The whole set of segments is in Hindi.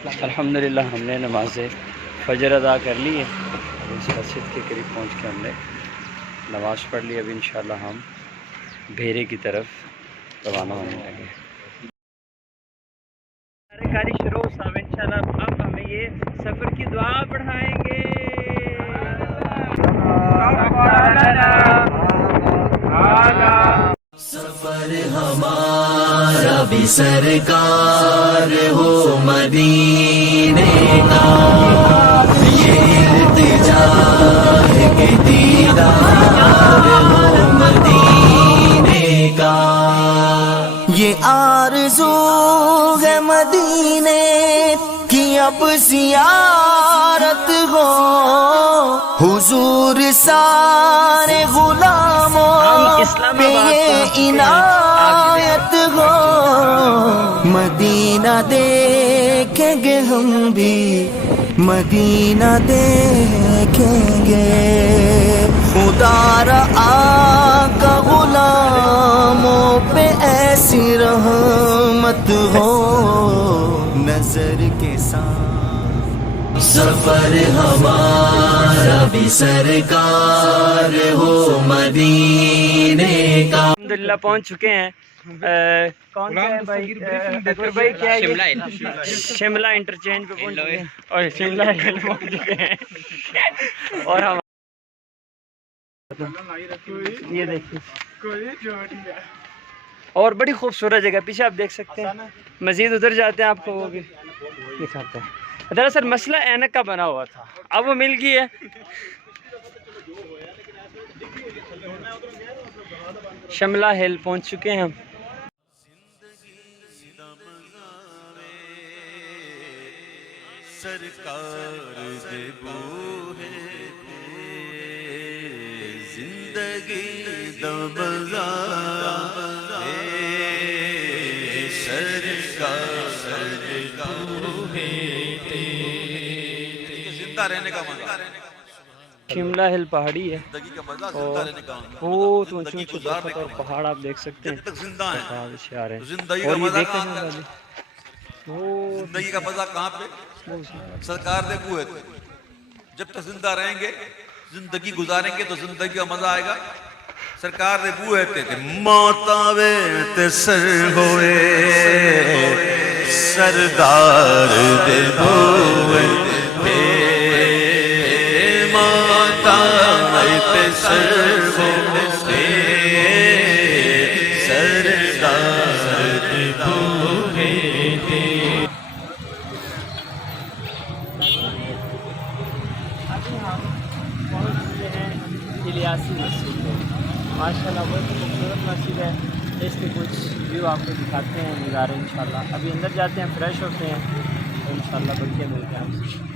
अल्हम्दुलिल्लाह हमने नमाज फ़जर अदा कर ली है। इस मस्जिद के करीब पहुँच के हमने नमाज़ पढ़ ली। अभी इंशाल्लाह हम भेरे की तरफ रवाना होने लगे। कारी शुरू साहब इंशाल्लाह अब हमें ये सफ़र की दुआ बढ़ाएंगे। सफर हमारा भी सरकार हो मदीने का, ये इल्तिजा है कि दीदार हो मदीने का। ये आरज़ू है मदीने की अब ज़ियारत हो, हुजूर सारे गुलामों पे ये इनायत हो। मदीना देखेंगे हम भी, मदीना देखेंगे। खुदारा आका गुलामों पे ऐसी रहमत हो, नजर के साथ सफर हमारा भी सरकार हो मदीने का। अल्हम्दुलिल्लाह पहुंच चुके हैं। कौन सा है भाई? अकबर भाई क्या है? शिमला इंटरचेंज पे पहुंच चुके हैं और शिमला हिल पहुंच चुके हैं। और हम ये देखिए और बड़ी खूबसूरत जगह पीछे आप देख सकते हैं। मज़ीद उधर जाते हैं आपको वो भी दिखाते हैं। दरअसल मसला ऐनक का बना हुआ था, अब वो मिल गई है। शिमला हिल पहुंच चुके हैं हम। सरकार दे बूहे जिंदगी दमज़ा जिंदा रहने का मजा। शिमला हिल पहाड़ी है और बहुत ऊंचे ऊंचे दरख्त और पहाड़ आप देख सकते हैं। जब तक जिंदा है आ रहे हैं जिंदगी और का ये मजा देख कहाँ रहे पे? हैं जिंदगी का मजा कहाँ पे? सरकार दे बूहे। जब तक जिंदा रहेंगे, जिंदगी गुजारेंगे तो जिंदगी का मजा आएगा। सरकार दे बूहे ते मौत आवे ते सर होए, सरदार दे बूहे मौत आवे ते सर होए, सरदार दे बूहे। अभी हम पहुंच चुके हैं इलियासी मस्जिद में। माशाल्लाह बहुत खूबसूरत मस्जिद है। इसके कुछ व्यू आपको दिखाते हैं, नज़ारे इंशाल्लाह। अभी अंदर जाते हैं, फ्रेश होते हैं तो इंशाल्लाह बढ़ के मिलते हैं आपसे।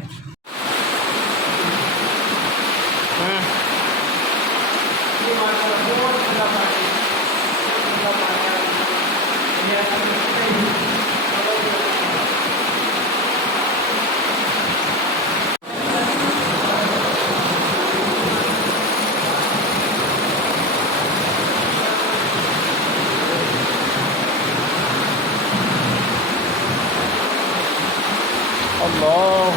अल्लाह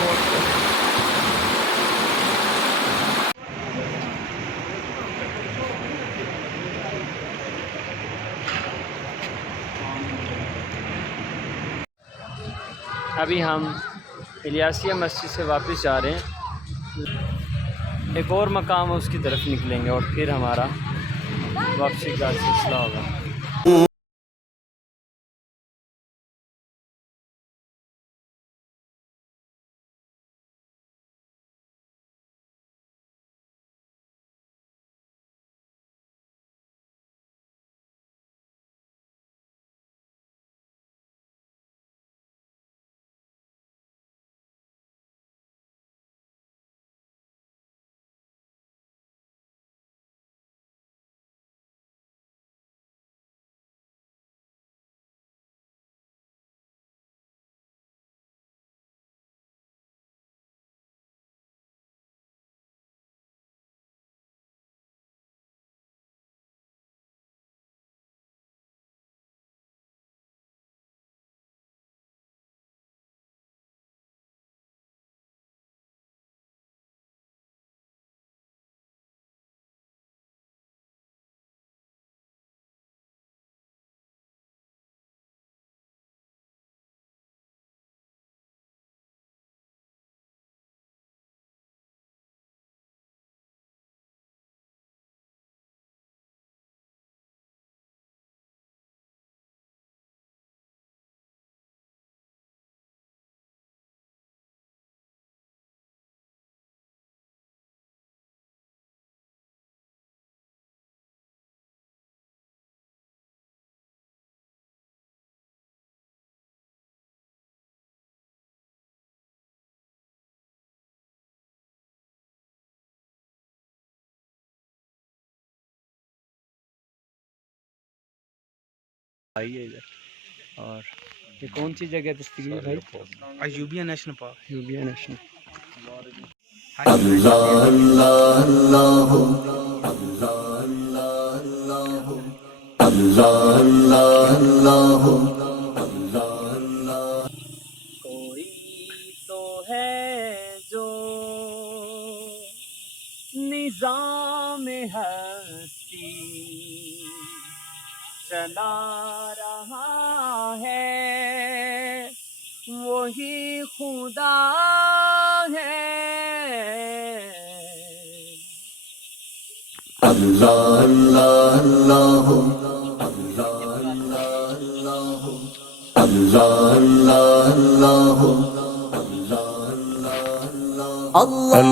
अभी हम इलियासिया मस्जिद से वापस जा रहे हैं। एक और मकाम है उसकी तरफ निकलेंगे और फिर हमारा वापसी का सिलसिला होगा। आइए इधर। और ये कौन सी जगह दस्तगीर भाई? Ayubia national park. Ayubia national. कोई तो है जो निज़ाम हस्ती चला रहा है, वही खुदा है। Allah